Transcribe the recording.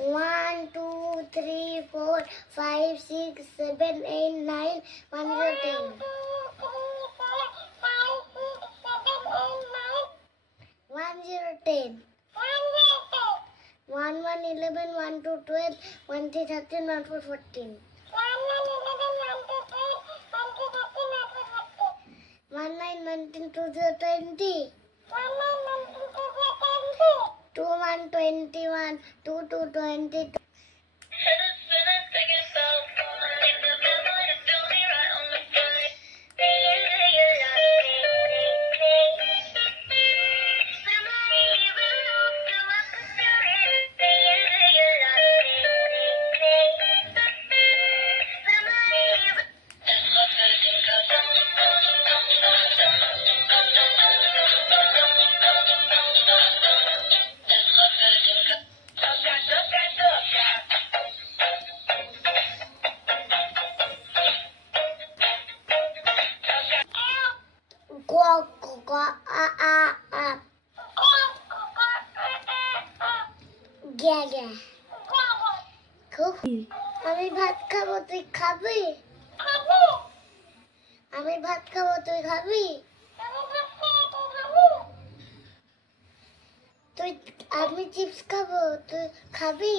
1 2 3 4 5 6 7 8 9 1 0 10 1 0 10 1 1 11 1 2 12 1 3 13 1 4 14 1 9 19 2 0 20 2 1 21 2 2 22 আমি ভাত খাবো তুই খাবি আমি ভাত খাবো তুই খাবি তুই আমি চিপস খাবো তুই খাবি